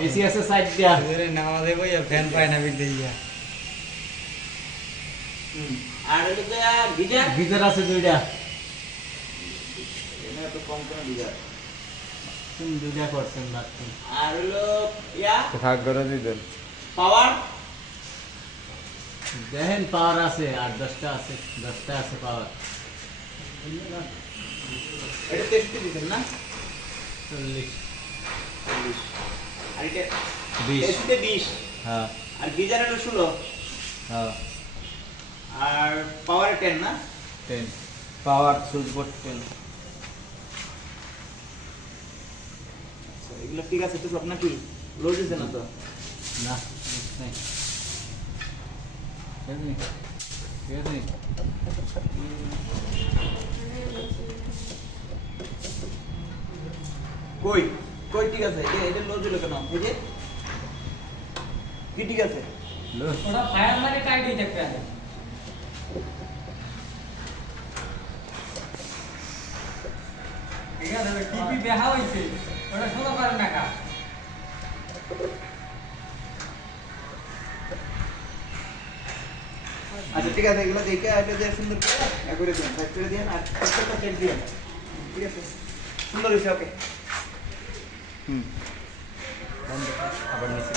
AC আছে side দিয়া এবারে নামাজে বই ফ্যান পায় না বিল দিয়া। আর হলো যে গিজার গিজার আছে দুইটা এটা তো কম কোনো গিজার। তুমি দুইটা করছেন না তুমি আর হলো ইয়া ভাগ করে দিবেন। পাওয়ার দেখেন পাওয়ার আছে আর 10টা আছে 10টা আছে পাওয়ার এটা 63 দিবেন না 40 আর এটা 20 এসিতে 20 হ্যাঁ আর গিজার হলো 16 হ্যাঁ আর পাওয়ার 10 না 10 পাওয়ার সুইচ বোর্ড 10। আচ্ছা, এগুলো ঠিক আছে তো আপনার কি লোড দিছে না তো? না নাই ঠিক আছে কই কই ঠিক আছে এটা লোড দিল কেন এই যে কি ঠিক আছে লো ওটা ফায়ার মানে টাইট হয়ে থাকবে আগে ঠিক আছে টিপি দেখা হইছে ওটা শুরু করেন না কা আচ্ছা ঠিক আছে এগুলো দেখে এটা যে সুন্দর করে দিন সাইড করে দিন আর প্রত্যেকটা চেক দিন ঠিক আছে সুন্দর হয়েছে ওকে আবার নিচে